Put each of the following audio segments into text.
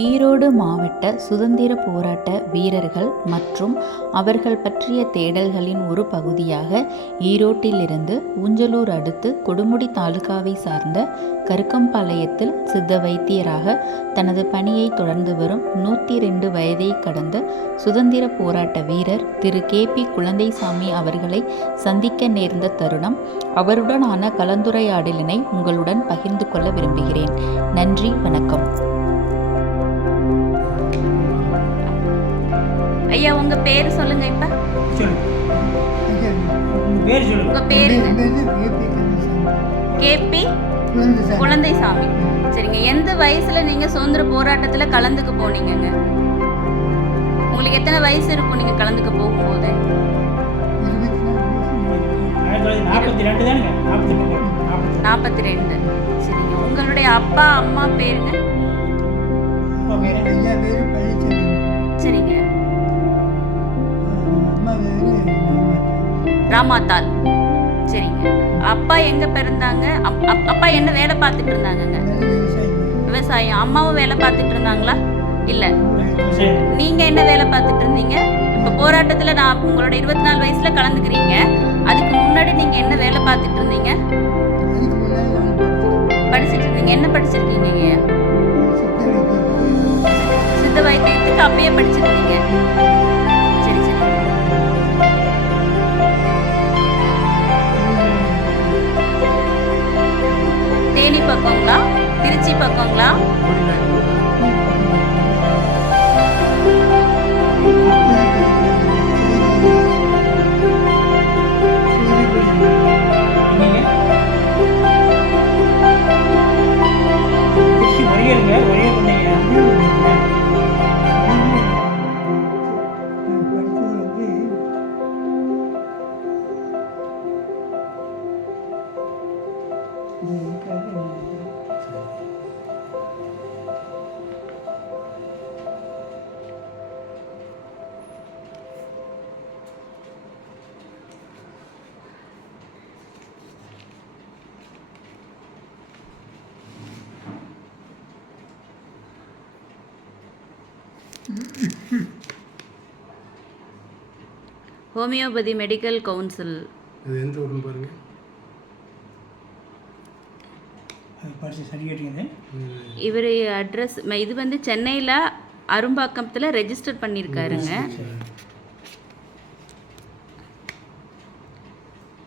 ஈரோடு மாவட்ட சுதந்திர போராட்ட வீரர்கள் மற்றும் அவர்கள் பற்றிய தேடல்களின் ஒரு பகுதியாக ஈரோட்டிலிருந்து ஊஞ்சலூர் அடுத்து கொடுமுடி தாலுகாவை சார்ந்த கருக்கம்பாளையத்தில் சித்த வைத்தியராக தனது பணியை தொடர்ந்து வரும் 102 வயதை கடந்த சுதந்திர போராட்ட வீரர் திரு KP குழந்தைசாமி அவர்களை சந்திக்க நேர்ந்த தருணம். அவருடனான கலந்துரையாடலினை உங்களுடன் பகிர்ந்து கொள்ள விரும்புகிறேன். நன்றி, வணக்கம். ஐயா, உங்க பேர் சொல்லுங்க. இப்ப உங்க பேருங்க? KP குழந்தைசாமி. சரிங்க. எந்த வயசுல நீங்க சுதந்திர போராட்டத்துல கலந்துக்க போனீங்கங்க? உங்களுக்கு எத்தனை வயசு இருக்கும் நீங்க கலந்துக்க போகும்போது? 42. சரிங்க. உங்களுடைய அப்பா அம்மா பேருங்க? சரிங்க. ராமாத்தாள். சரிங்க. அப்பா எங்க பிறந்தாங்க? அப்பா என்ன வேலை பார்த்துட்டு இருந்தாங்கங்க? விவசாயம். அம்மாவும் வேலை பார்த்துட்டு இருந்தாங்களா? இல்ல. நீங்க என்ன வேலை பார்த்துட்டு இருந்தீங்க? இப்ப போராட்டத்துல நான் உங்களோட 24 வயசுல கலந்துக்கிறீங்க. அதுக்கு முன்னாடி நீங்க என்ன வேலை பார்த்துட்டு இருந்தீங்க? படிச்சுட்டு இருந்தீங்க. என்ன படிச்சிருக்கீங்க? சித்த வைத்தியத்துக்கு அப்பயே படிச்சிருக்கீங்க. சரி சரி. தேனி பக்கங்களா? திருச்சி பக்கங்களா? Homeopathy medical council. இது எந்த ஊருன்னு பாருங்க. இவர் அட்ரஸ் இது வந்து சென்னையில் அரும்பாக்கத்தில் ரெஜிஸ்டர் பண்ணியிருக்காருங்க.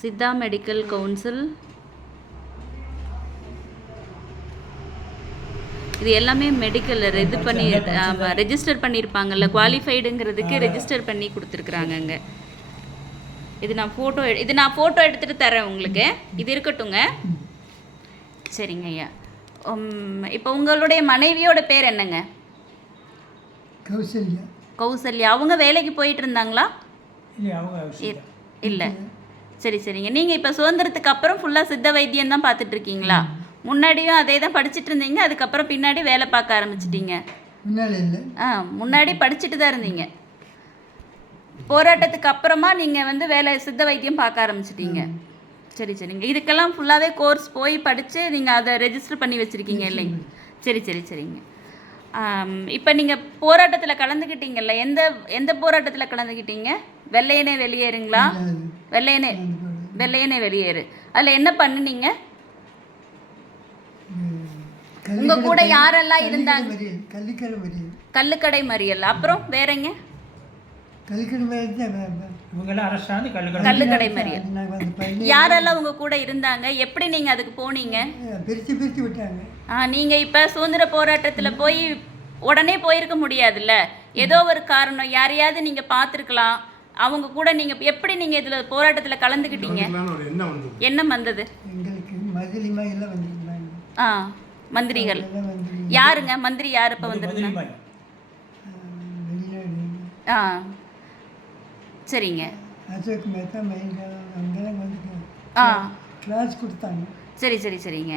Siddha medical council. இது எல்லாமே மெடிக்கல் இது பண்ணி ரெஜிஸ்டர் பண்ணியிருப்பாங்கல்ல, குவாலிஃபைடுங்கிறதுக்கு ரெஜிஸ்டர் பண்ணி கொடுத்துருக்குறாங்கங்க. இது நான் ஃபோட்டோ எடுத்துகிட்டு தரேன் உங்களுக்கு. இது இருக்கட்டுங்க. சரிங்க ஐயா. இப்போ உங்களுடைய மனைவியோட பேர் என்னங்க? கௌசல்யா. அவங்க வேலைக்கு போயிட்டு இருந்தாங்களா? இல்லை. சரி சரிங்க. நீங்கள் இப்போ சுதந்திரத்துக்கு அப்புறம் ஃபுல்லாக சித்த வைத்தியம் தான் பார்த்துட்டு இருக்கீங்களா? முன்னாடியும் அதே தான் படிச்சுட்டு இருந்தீங்க, அதுக்கப்புறம் பின்னாடி வேலை பார்க்க ஆரம்பிச்சிட்டீங்க? முன்னாடி படிச்சுட்டு தான் இருந்தீங்க. போராட்டத்துக்கு அப்புறமா நீங்கள் வந்து சித்த வைத்தியம் பார்க்க ஆரம்பிச்சிட்டீங்க. சரி சரிங்க. இதுக்கெல்லாம் ஃபுல்லாகவே கோர்ஸ் போய் படித்து நீங்கள் அதை ரெஜிஸ்டர் பண்ணி வச்சுருக்கீங்க இல்லைங்க? சரி சரி சரிங்க. இப்போ நீங்கள் போராட்டத்தில் கலந்துக்கிட்டீங்கல்ல, எந்த போராட்டத்தில் கலந்துக்கிட்டீங்க? வெள்ளையனே வெளியேறுங்களா? வெள்ளையனே வெளியேறு. அதில் என்ன பண்ணுனீங்க? உங்கள் கூட யாரெல்லாம் இருந்தாங்க? கள்ளுக்கடை மறியல். அப்புறம் வேறங்க? கள்ளுக்கடை மறியல். யாரெல்லாம் உங்க கூட இருந்தாங்க? எப்படி நீங்க அதுக்கு போனீங்க? நீங்க இப்ப சுதந்திர போராட்டத்துல போய் உடனே போயிருக்க முடியாதுல்ல, ஏதோ ஒரு காரணம், யாரையாவது நீங்க பார்த்துருக்கலாம். அவங்க கூட நீங்க எப்படி நீங்க இதுல போராட்டத்துல கலந்துக்கிட்டீங்க? என்ன வந்தது? மந்திரிகள் யாருங்க? மந்திரி யாரு இப்ப வந்திருந்தாங்க? சரிங்க. சரி சரி சரிங்க.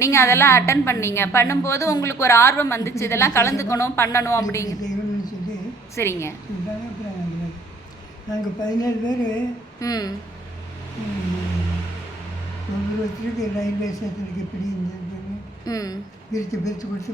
நீங்கள் அதெல்லாம் அட்டன் பண்ணீங்க. பண்ணும்போது உங்களுக்கு ஒரு ஆர்வம் வந்துச்சு, இதெல்லாம் கலந்துக்கணும் பண்ணணும் அப்படிங்க. சரிங்க. நாங்கள் 17 பேர். ஒவ்வொருத்தருக்கு ரயில்வே ஸ்டேஷனுக்கு எப்படி இருந்தது பிரித்து கொடுத்து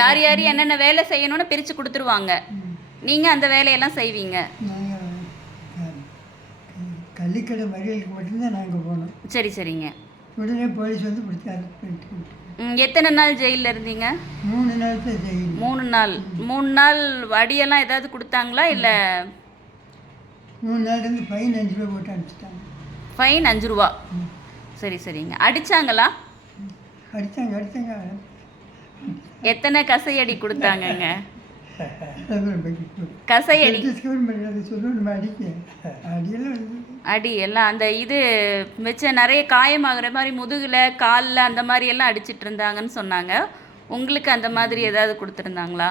யார் யார் என்னென்ன வேலை செய்யணும்னு பிரித்து கொடுத்துருவாங்க. நீங்கள் அந்த வேலையெல்லாம் செய்வீங்க. நாங்கள் கள்ளிக்கடை மறியலுக்கு மட்டும்தான் நாங்கள் போனோம். சரி சரிங்க. உடனே போலீஸ் வந்து பிடிச்சி அரெஸ்ட் பண்ணிட்டு. எத்தனை நாள் ஜெயிலில் இருந்தீங்க? 3 நாள் தான் ஜெயில். 3 நாள். 3 நாள் வடியெல்லாம் ஏதாவது கொடுத்தாங்களா இல்லை? 3 நாள் இருந்து ஃபைன் 5 ரூபா போட்டு அனுப்பிச்சிட்டாங்க. ஃபைன் 5 ரூபா. சரி சரிங்க. அடித்தாங்களா? அடித்தாங்க. எத்தனை கசையடி கொடுத்தாங்கங்க? கசையடி அடி எல்லாம் அந்த இது வச்ச நிறைய காயமாகிற மாதிரி முதுகில் காலில் அந்த மாதிரி எல்லாம் அடிச்சிட்டு இருந்தாங்கன்னு சொன்னாங்க. உங்களுக்கு அந்த மாதிரி ஏதாவது கொடுத்துருந்தாங்களா?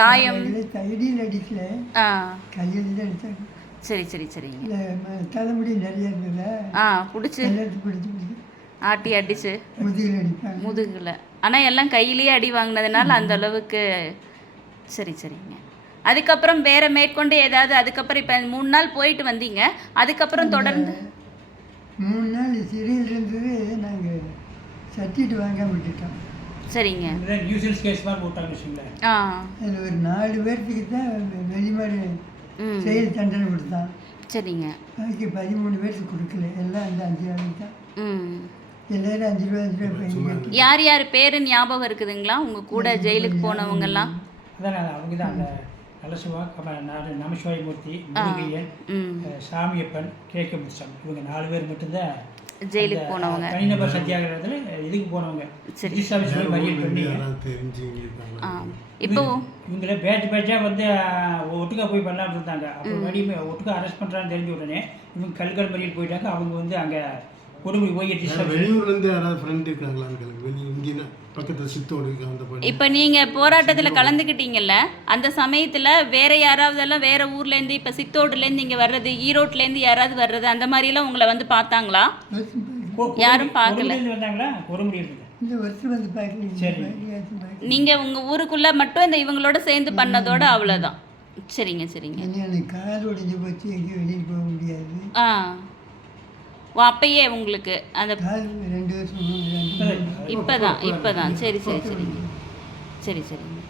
காயம் சரி சரி சரிங்க. தலைமுடி நிறைய இருந்தது. பிடிச்சி ஆட்டி அடிச்சு முதுகில். ஆனால் எல்லாம் கையிலேயே அடி வாங்கினதுனால அந்த அளவுக்கு. சரி சரிங்க. அதுக்கப்புறம் வேறு மேற்கொண்டு ஏதாவது அதுக்கப்புறம் இப்போ 3 நாள் போயிட்டு வந்தீங்க, அதுக்கப்புறம் தொடர்ந்து 3 நாள் சிறையில் இருந்தது. நாங்கள் சர்டிஃபிகேட் வாங்காம விட்டுட்டோம். சரிங்க. அதில் ஒரு 4 பேர்த்துக்கு தான் வெளிமாடு செயல் தண்டனை கொடுத்தான். சரிங்க. அதுக்கு 13 பேருக்கு கொடுக்கல. எல்லாம் அந்த 5 நாளைக்கு தான். எல்லாரும் 5 ரூபா. யார் யார் பேர் ஞாபகம் இருக்குதுங்களா உங்கள் கூட ஜெயிலுக்கு போனவங்கெல்லாம்? அதான் அவங்க தான் அந்த நலசுவா, நமசிவாய மூர்த்தி, முருகையன், சாமியப்பன், கேட்க முத்துசாமி, இவங்க 4 பேர் மட்டும்தான் ஜெயிலுக்கு போனவங்க. தனிநபர் சத்தியாகிரகத்தில் இதுக்கு போனவங்க. மறியல் பண்ணி இப்போ இவங்கள பேட்சாக வந்து ஒட்டுக்கா போய் பண்ணலான்னு இருந்தாங்க. அப்புறம் மறுபடியும் ஒட்டுக்கா அரெஸ்ட் பண்ணுறான்னு தெரிஞ்ச உடனே இவங்க கல்கல் மறியல் போயிட்டாங்க. அவங்க வந்து அங்கே கொடுமுடி போய் வெளியூர்லேருந்து யாராவது ஃப்ரெண்ட் இருக்காங்களா? இங்கே பக்கத்தில் சித்தோடு இருக்காங்க. இப்போ நீங்கள் போராட்டத்தில் கலந்துக்கிட்டீங்கல்ல, அந்த சமயத்தில் வேறு யாராவதெல்லாம் வேறு ஊர்லேருந்து இப்போ சித்தோடுலேருந்து இங்கே வர்றது, ஈரோட்லேருந்து யாராவது வர்றது, அந்த மாதிரிலாம் உங்களை வந்து பார்த்தாங்களா? யாரும் பார்க்கல. வந்தாங்களா? கொடுமுடி இந்த வருஷம் வந்து பார்க்கல. நீங்கள் உங்கள் ஊருக்குள்ளே மட்டும் இந்த இவங்களோட சேர்ந்து பண்ணதோட அவ்வளோதான். சரிங்க சரிங்க. எனக்கு கால் உடைஞ்சு போச்சு, எங்கேயும் வெளியில் போக முடியாது. அப்பயே உங்களுக்கு அந்த 2 வருஷம் இப்போதான். சரி சரி சரிங்க. சரி சரிங்க.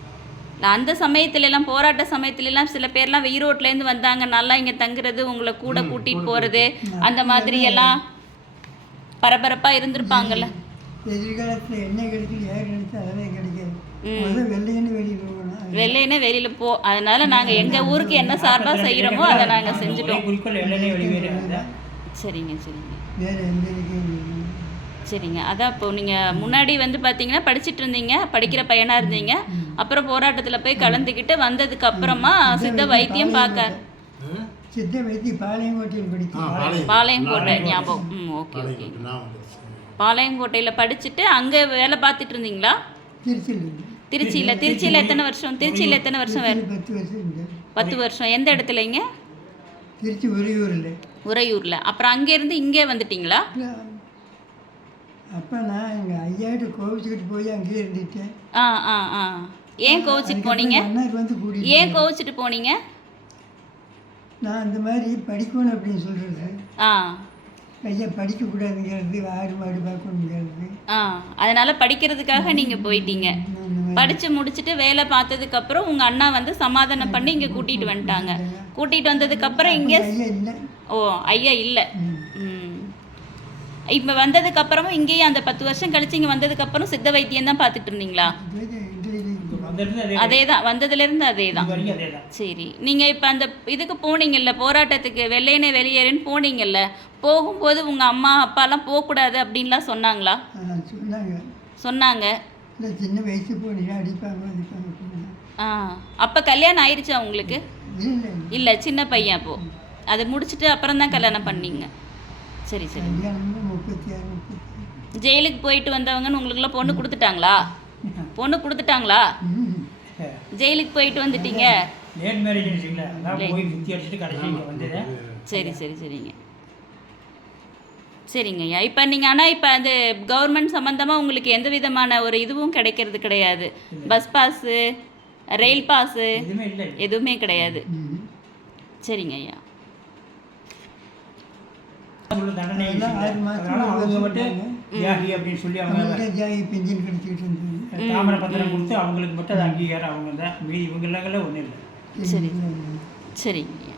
அந்த சமயத்துலலாம் போராட்ட சமயத்துலலாம் சில பேர்லாம் ஈரோட்லேருந்து வந்தாங்க, நல்லா இங்கே தங்குறது, உங்களை கூட கூட்டிகிட்டு போகிறது, அந்த மாதிரி எல்லாம் பரபரப்பாக இருந்திருப்பாங்கல்ல. எதிர்காலத்தில் என்ன கிடைக்கல, யார் கிடைச்சா அதெல்லாம் கிடைக்காது. வெள்ளையனே வெளியில் போ. அதனால நாங்கள் எங்கள் ஊருக்கு என்ன சார்பாக செய்கிறோமோ அதை நாங்கள் செஞ்சுட்டோம். சரிங்க சரிங்க சரிங்க. அதான் இப்போ நீங்கள் முன்னாடி வந்து பார்த்தீங்கன்னா படிச்சுட்டு இருந்தீங்க, படிக்கிற பையனாக இருந்தீங்க. அப்புறம் போராட்டத்தில் போய் கலந்துக்கிட்டு வந்ததுக்கு அப்புறமா சித்த வைத்தியம் பார்க்க பாளையங்கோட்டை ஞாபகம். Okay okay. பாளையங்கோட்டையில் படிச்சுட்டு அங்கே வேலை பார்த்துட்டு இருந்தீங்களா? திருச்சியில் எத்தனை வருஷம்? திருச்சியில் எத்தனை வருஷம் வேலை? 10 வருஷம். எந்த இடத்துலங்க? திருச்சி உறையூரில். அப்புறம் அங்கேருந்து இங்கே வந்துட்டீங்களா? அப்போ நான் எங்கள் ஐயாட்ட கோவிச்சுக்கிட்டு போய் அங்கேயே இருந்துட்டேன். ஏன் கோவிச்சிட்டு போனீங்க? ஏன் கோவிச்சிட்டு போனீங்க? நான் அந்த மாதிரி படிக்கணும் அப்படின்னு சொல்கிறது. ஐயா படிக்கக்கூடாதுங்கிறது, ஆடு மாடு பார்க்கணுங்கிறது. அதனால் படிக்கிறதுக்காக நீங்கள் போயிட்டீங்க. படித்து முடிச்சுட்டு வேலை பார்த்ததுக்கப்புறம் உங்கள் அண்ணா வந்து சமாதானம் பண்ணி இங்கே கூட்டிகிட்டு வந்துட்டாங்க. கூட்டிகிட்டு வந்ததுக்கப்புறம் இங்கே ஐயா இல்லை. இப்போ வந்ததுக்கப்புறமும் இங்கேயே அந்த 10 வருஷம் கழிச்சு இங்கே வந்ததுக்கப்புறம் சித்த வைத்தியம் தான் பார்த்துட்டு இருந்தீங்களா? அதே தான், வந்ததுலேருந்து அதே தான். சரி. நீங்கள் இப்போ அந்த இதுக்கு போனீங்கல்ல, போராட்டத்துக்கு வெள்ளையனே வெளியேறுன்னு போனீங்கல்ல, போகும்போது உங்கள் அம்மா அப்பாலாம் போகக்கூடாது அப்படின்லாம் சொன்னாங்களா? சொன்னாங்க. சின்ன வயசு போனீங்க அடிப்பாங்க. அப்போ கல்யாணம் ஆயிடுச்சா உங்களுக்கு? இல்லை, சின்ன பையன். அப்போது அதை முடிச்சுட்டு அப்புறம் தான் கல்யாணம் பண்ணீங்க. சரி சரி. ஜெயிலுக்கு போயிட்டு வந்தவங்கன்னு உங்களுக்குலாம் பொண்ணு கொடுத்துட்டாங்களா? பொண்ணு கொடுத்துட்டாங்களா? ஜெயிலுக்கு போயிட்டு வந்துட்டீங்க. சரி சரி சரிங்க சரிங்கய்யா. இப்போ நீங்கள் ஆனால் இப்போ அந்த கவர்மெண்ட் சம்மந்தமாக உங்களுக்கு எந்த விதமான ஒரு இதுவும் கிடைக்கிறது கிடையாது? பஸ் பாஸு, ரயில் பாஸு எதுவுமே கிடையாது. சரிங்க ஐயா. உள்ள தண்டனை அதெல்லாம் இல்லை. 6 மாதத்துக்கு அதனால அவங்க ஒரு மட்டும் வருஷம் தியாகி அப்படின்னு சொல்லி அவங்க நம்மள்ட்ட ஜாகி பென்ஷன் கிடைச்சிக்கிட்டு இருந்தது. தாமரை பத்திரம் கொடுத்து அவங்களுக்கு மட்டும் அது அங்கீகாரம் அவங்க தான். மீதி இவங்க இல்லங்களே ஒன்றும் இல்லை. சரி சரிங்க.